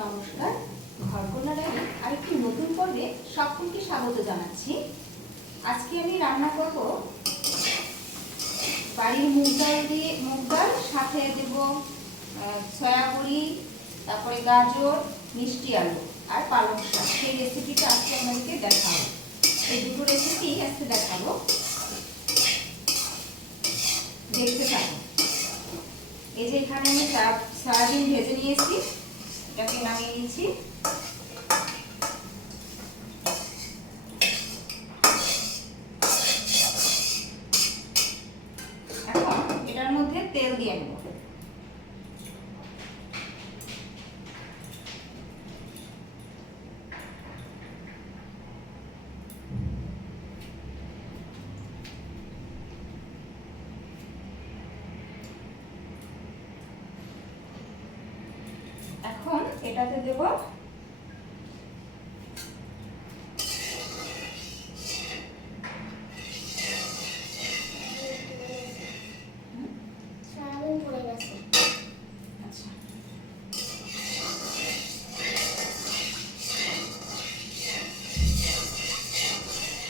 নমস্কার, ঘরকন্যা ডায়েরির আরেকটি নতুন পর্বে সকলকে স্বাগত জানাচ্ছি। আজকে আমি রান্না করব বাড়ির মুগ ডাল সাথে দেব সয়াবড়ি, তারপরে গাজর, মিষ্টি আলু আর পালং শাক। সেই রেসিপিটা আজকে আমাদেরকে দেখাবো। এই দুটো রেসিপি আজকে দেখাবো, দেখতে থাকুন। এই যে এখানে আমি সয়াবিন ভেজে নিয়েছি, এটাকে নামিয়ে নিয়েছি। এখন এটার মধ্যে তেল দিয়ে নেব। এখন এটাতে দেব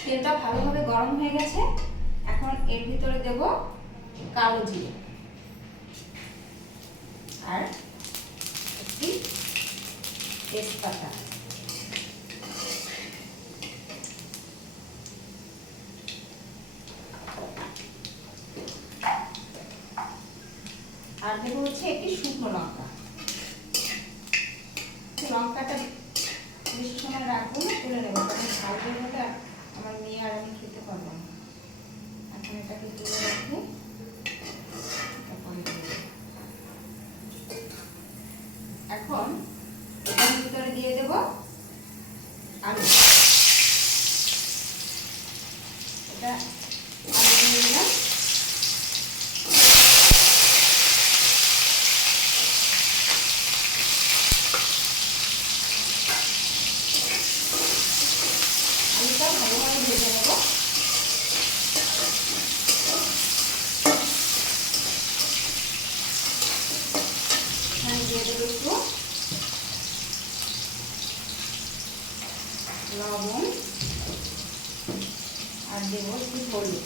তেলটা ভালোভাবে গরম হয়ে গেছে। এখন এর ভিতরে দেব কালো জিরে আর একটি তেজপাতা, আর দেব হচ্ছে একটি শুকনো লঙ্কা। লঙ্কাটা বেশি সময় রাখবো না, তুলে নেবো, কারণ ঝাল বেরোলে আমার মেয়ে আর আমি খেতে পারবো না। এখন এটাকে তুলে রাখি। এখন এটার ভিতরে দিয়ে দেব আলু। এটা আলু দিয়ে দিলাম। আলুটা ভালোভাবে ভেজে নেব। এখানে দিয়ে দেবো একটু লবণ আর দেব একটু হলুদ।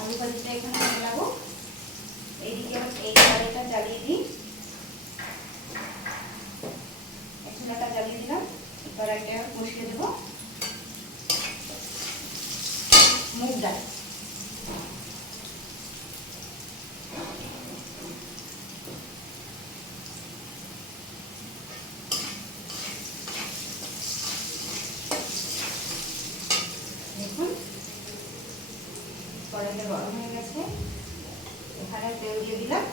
আলু ভাজিটা এখানে মেলাবো। এইদিকে আবার এই কড়াইটা জ্বালিয়ে দিই। চুলাটা জ্বালিয়ে দিলাম। কড়াইটা বসিয়ে দেব মুগ ডাল। দেখুন কড়াইটা গরম হয়ে গেছে। এখানে তেল দিয়ে দিলাম।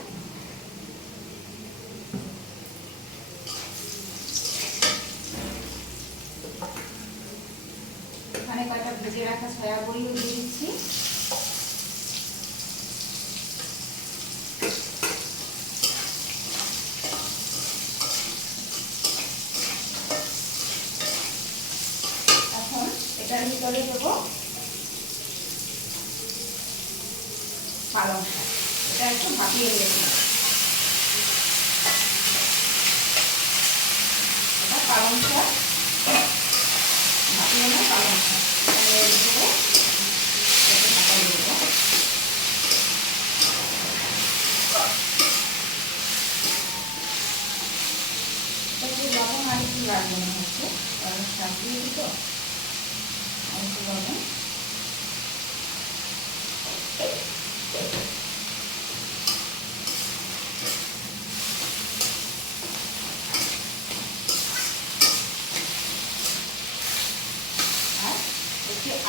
এখানে কয়েকটা ভেজে রাখা সয়াবড়িও দিয়ে দিচ্ছি। এখন এটার ভিতরে দেবো পালং শাক। এটা একটু ভাপিয়ে রেখেছিলাম। এটা পালং শাক, ভাপিয়ে না পালং শাক। এর ভিতরে একটু ভাপিয়ে দেবো। একটু লবণ আর একটু লাগবে মনে হচ্ছে, কারণ শাক দিয়েছি তো। আর একটু লবণ।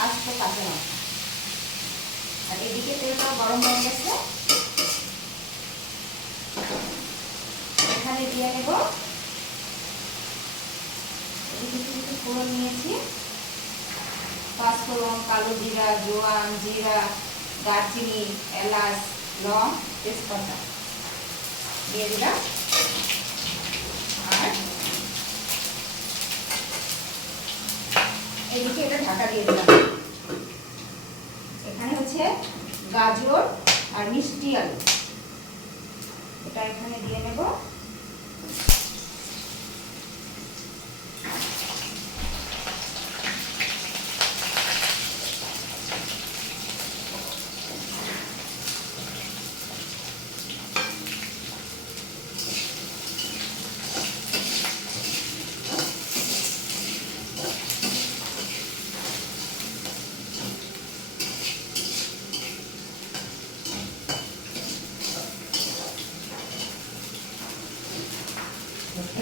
আস্ত কাঁচা লঙ্কা। আর এদিকে তেলটা গরম হয়ে গেছে। এখানে দিয়ে নেব কিছু ফোড়ন নিয়েছি। পাঁচফোড়ন, কালো জিরা, জোয়ান, জিরা, দারচিনি, এলাচ, লং, তেজপাতা দিয়ে দিলাম। আর এদিকে এটা ঢাকা দিয়ে দিলাম। এখানে হচ্ছে গাজর আর মিষ্টি আলু, এটা এখানে দিয়ে নেব।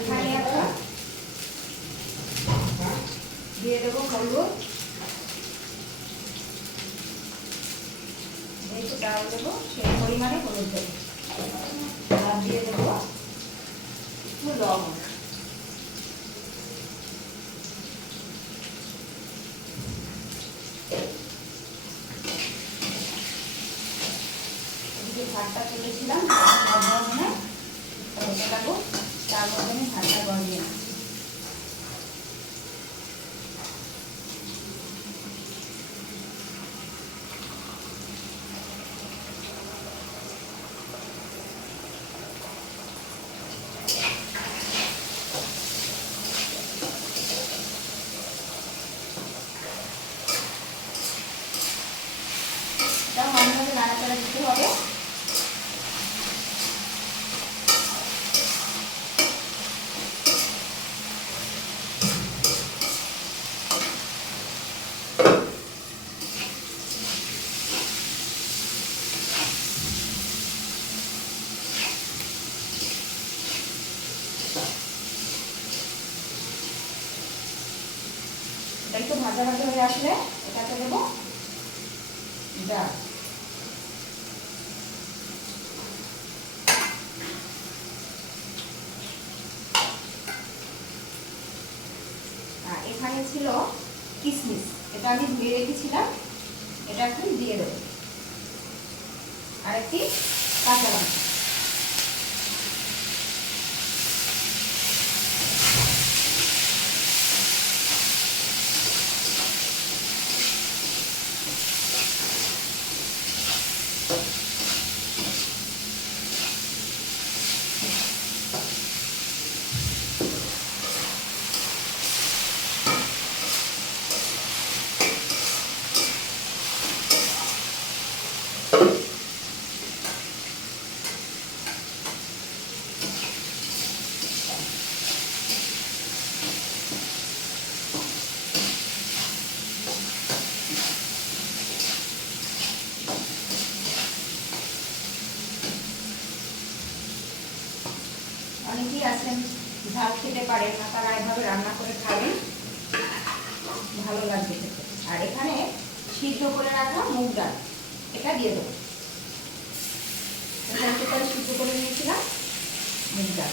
এখানে একটা দিয়ে দেবো হলুদ, যেহেতু ডাল দেবো সেই পরিমাণে হলুদ দেবো। আর দিয়ে দেবো একটু লবণ। এদিকে ভাতটা তুলেছিলাম মানে ওটা দেবো, তার মধ্যে আমি ভাতটা গড়িয়ে নেব। এটা মাঝে মাঝে নাড়াচাড়া দিতে হবে। একটু ভাজা ভাজা হয়ে আসলে এটাতে দেবো ডাল। এখানে ছিল কিশমিশ, এটা আমি ধুয়ে রেখেছিলাম, এটা এখন দিয়ে দেবো। আর একটি কাঁচা লঙ্কা। অনেকেই আছেন ঝাল খেতে পারেন না, তারা এভাবে রান্না করে খাবেন, ভালো লাগবে খেতে। আর এখানে সিদ্ধ করে রাখা মুগ ডাল, এটা দিয়ে দেবো। এখানে করে সিদ্ধ করে নিয়েছিলাম মুগ ডাল,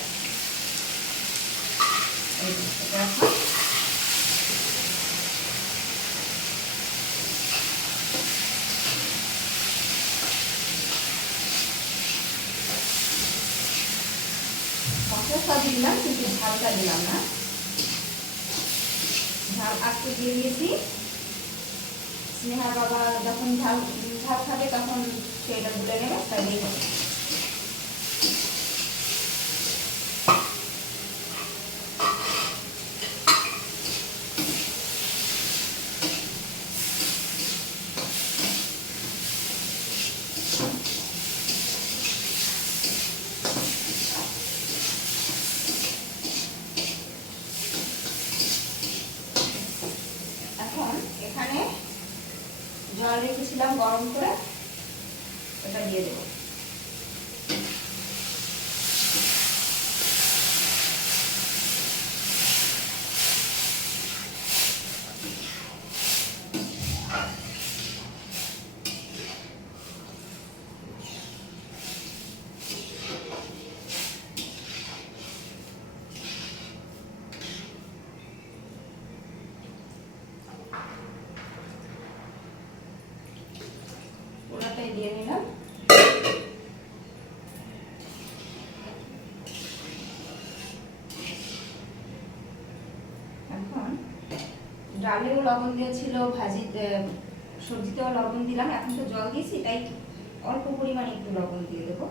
এটা মশলা দিলাম, কিন্তু ঝালটা দিলাম না। ঝাল আজকে দিয়ে দিয়েছি। স্নেহার বাবা যখন ঝাল ঝাল খাবে তখন সেটা ভুলে নেবে, তাই দিয়ে দেবে। এখানে জল রেখেছিলাম গরম করে, এটা দিয়ে দেবো। ডালেও লবণ দিয়েছিল, সবজিতেও লবণ দিলাম। এখন তো জল দিয়েছি, তাই অল্প পরিমাণে একটু লবণ দিয়ে দেবো।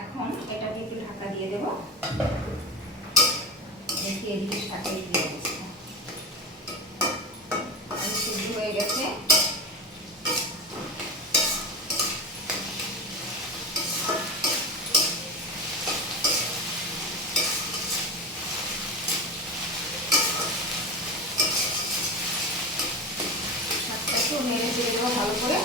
এখন এটাকে একটু ঢাকা দিয়ে দেবো। দেখি এদিকে শাকের কি অবস্থা। সিদ্ধ হয়ে গেছে। শাকটা একটু নেড়ে চেড়ে দেবো ভালো করে।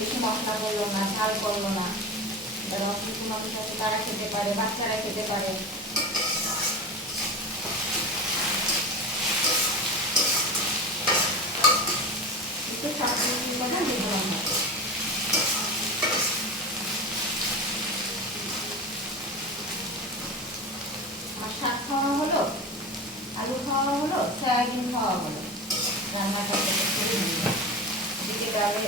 বেশি মশলা করলো না, ঝাল করলো না। যারা অসুস্থ মানুষ আছে তারা খেতে পারে, বাচ্চারা খেতে পারে। একটু শাকসবজির কথা বুঝলাম না। আর শাক খাওয়া হলো, আলু খাওয়া হলো, সয়াবিন খাওয়া হলো। রান্নাটা করে নিলাম। এদিকে ডালে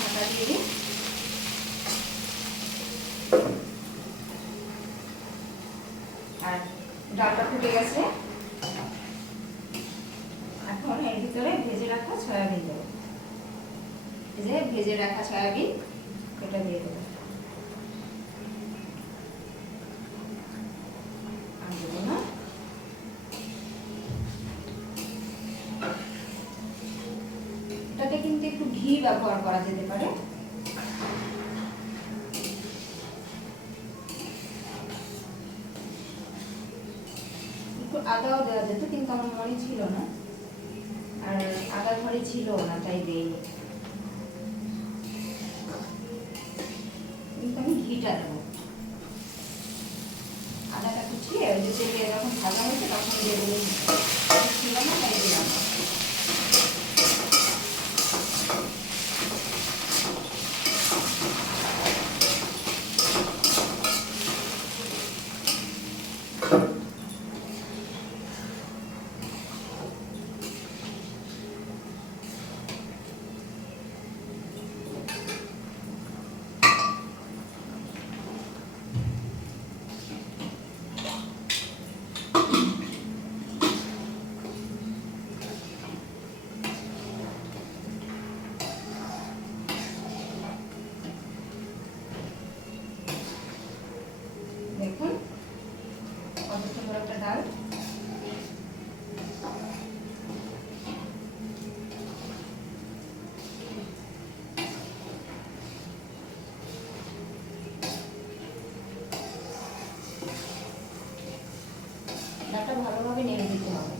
ঢাকা দিয়ে দিই। আর ডালটা ফুটে গেছে। এখন এর ভিতরে ভেজে রাখা সয়াবিন দেবো। ভেজে রাখা সয়াবিন এটা দিয়ে দেবো। আর দেবো না। এটাতে কিন্তু একটু ঘি ব্যবহার করা যেতে পারে। একটু আদাও দেওয়া যেত, কিন্তু আমার মনে ছিল না, আর আদা ঘরে ছিল না, তাই দেইনি। কিন্তু আমি ঘিটা দেবো। আদাটা কুচিয়ে ওই যে তেলে যখন ভাজা হয়েছে তখন দিয়ে দেবো। ছিল না, তাই দিলাম। দেখুন কত সুন্দর একটা ডাল। ডালটা ভালোভাবে নেড়ে দিতে হবে।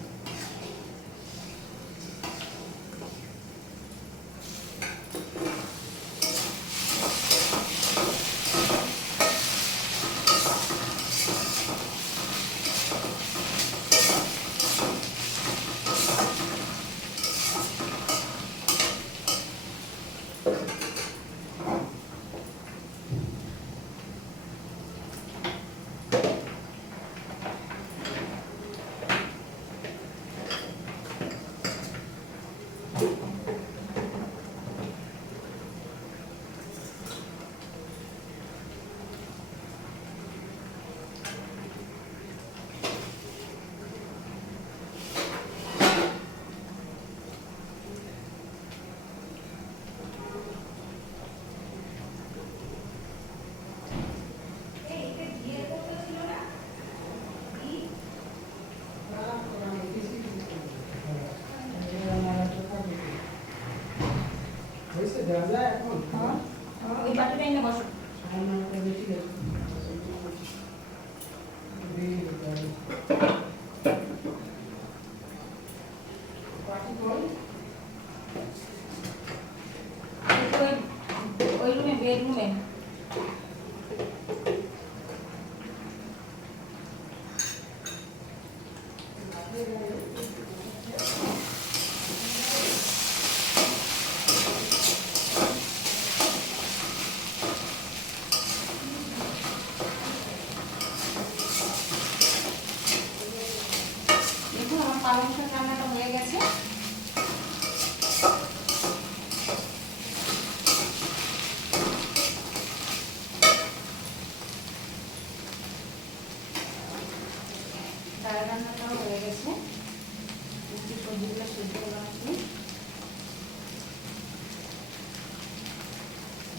তাই না বসো। ওই রুমে, বেডরুমে। দেখুন আমার পালং শাক রান্নাটা হয়ে গেছে। ডাল রান্নাটাও হয়ে গেছে। সবজিগুলো সেদ্ধ হয়ে গেছে।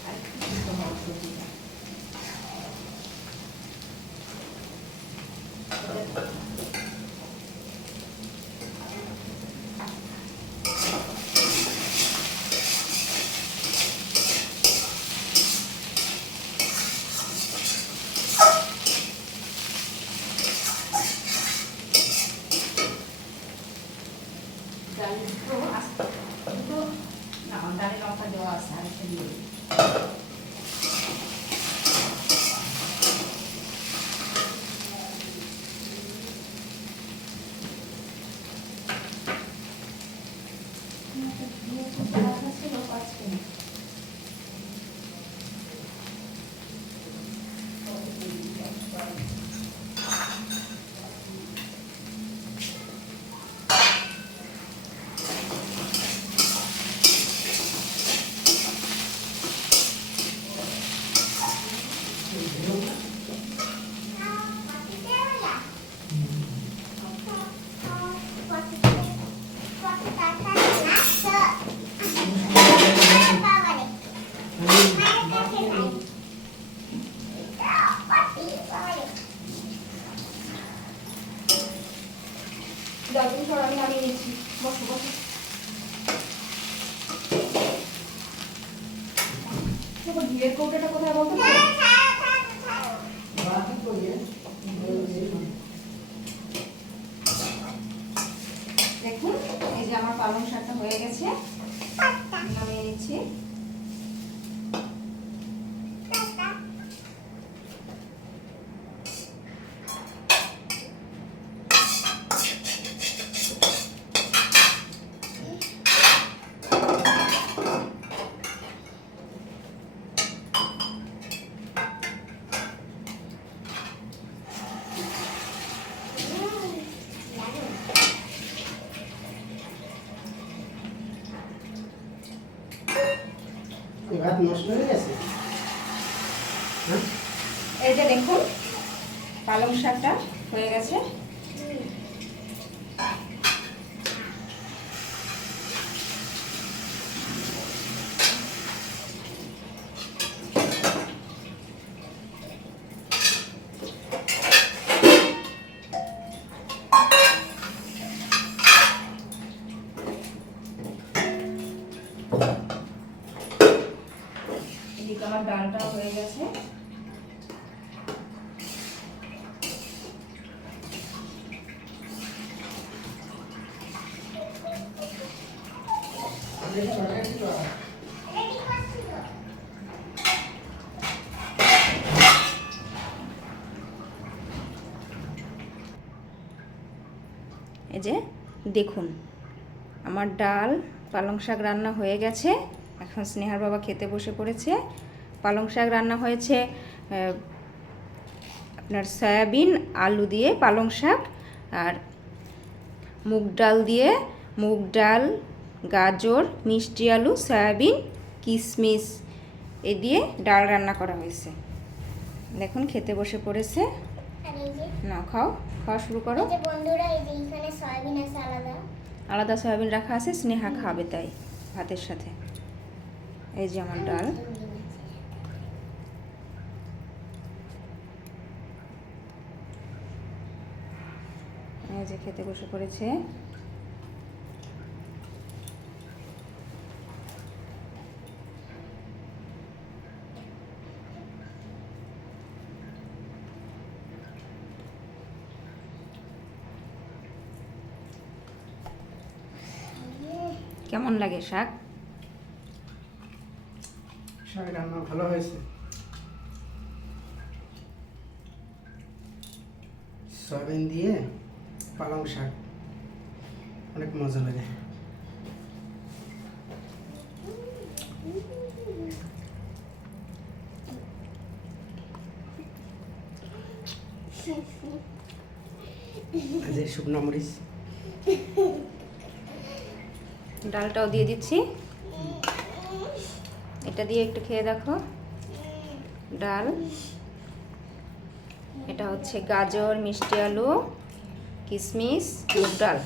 আর একটু সিদ্ধ হওয়া সবজিটা। ডাল দুটো আস্তে দুটো না, ডালে লঙ্কা দেওয়া আছে, আরেকটা দিয়ে দিই। ছিল পাঁচটা। ডালগুলো সব আমি নামিয়ে নিচ্ছি। বসো বসো। ঘিয়ের কৌটাটা কোথায় বলতো? দেখুন এই যে আমার পালং শাকটা হয়ে গেছে, নামিয়ে নিচ্ছি। ভাত নষ্ট হয়ে গেছে। এই যে দেখুন পালং শাকটা হয়ে গেছে। এদিকে আমার ডালটাও হয়ে গেছে। এই যে দেখুন আমার ডাল পালং শাক রান্না হয়ে গেছে। এখন স্নেহার বাবা খেতে বসে পড়েছে। পালং শাক রান্না হয়েছে আপনার সয়াবিন আলু দিয়ে পালং শাক, আর মুগ ডাল দিয়ে, মুগ ডাল, গাজর, মিষ্টি আলু, সয়াবিন, কিশমিশ এ দিয়ে ডাল রান্না করা হয়েছে। দেখুন খেতে বসে পড়েছে। না খাও, খাওয়া শুরু করো। বন্ধুরা এই যে এখানে সয়াবিন আছে আলাদা আলাদা সয়াবিন রাখা আছে, স্নেহা খাবে তাই ভাতের সাথে। এই যে আমার ডাল। এই যে খেতে বসে পড়েছে। কেমন লাগে শাক? শাক রান্না ভালো হয়েছে। সয়াবিন দিয়ে পালং শাক অনেক মজা লাগে। এই যে শুকনো মরিচ, ডালটাও দিয়ে দিচ্ছি। এটা দিয়ে একটু খেয়ে দেখো। ডাল, এটা হচ্ছে গাজর, মিষ্টি আলু, কিশমিশ, মুগ ডাল।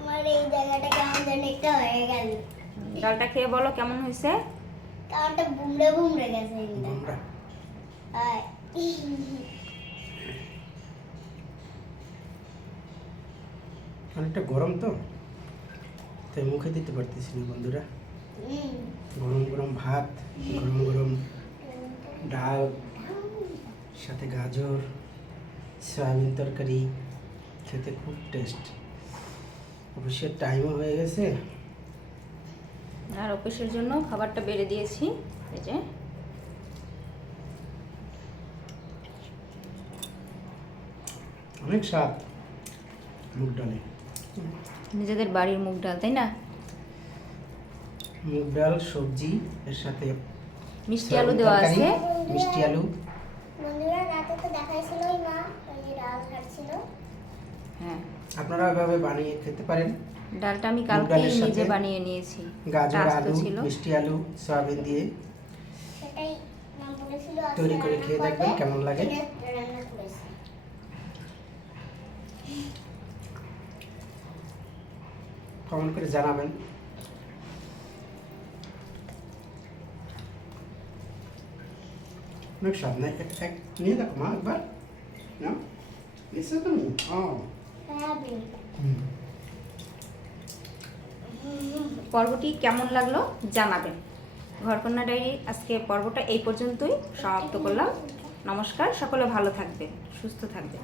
আমার এই জায়গাটা কেমন জানি একটা হয়ে গেল। ডালটা খেয়ে বলো কেমন হয়েছে। কারণটা বুমড়ে বুমড়ে গেছে এইটা। আমরা হাই। অনেকটা গরম তো, তাই মুখে দিতে পারতেছি না বন্ধুরা। গরম গরম ভাত, গরম গরম ডাল, সাথে গাজর, সয়াবিন তরকারি, খেতে খুব টেস্ট। অবশ্যই টাইমও হয়ে গেছে। আর অফিসের জন্য খাবারটা বেড়ে দিয়েছি। এই যে অনেক স্বাদ মুগ ডালে। নিজেদের বাড়ির মুগ ডাল, তাই না? মুগ ডাল, সবজি, এর সাথে মিষ্টি আলু দেওয়া আছে। মিষ্টি আলু। বন্ধুরা রাতে তো দেখাইছিলই মা ওই যে ডাল ছাড়ছিল। হ্যাঁ, আপনারা এভাবে বানিয়ে খেতে পারেন। ডালটা আমি মুগ কালকে ডালের সাথে নিজে বানিয়ে নিয়েছি। গাজর, আস্ত আলু, ছিল। মিষ্টি আলু, সয়াবিন দিয়ে সেটাই মা বলেছিল আজকে তৈরি করে রান্না খেয়ে করবে। দেখবেন কেমন লাগে। এটা রান্না করেছি। কমেন্ট করে জানাবেন। অনেক স্বাদ না? এক নিয়ে দেখো মা একবার। না এসে তুমি সয়াবিন। পর্বটি কেমন লাগলো জানাবেন। ঘরকন্যা ডায়েরি আজকে পর্বটা এই পর্যন্তই সমাপ্ত করলাম। নমস্কার, সকলে ভালো থাকবেন, সুস্থ থাকবেন।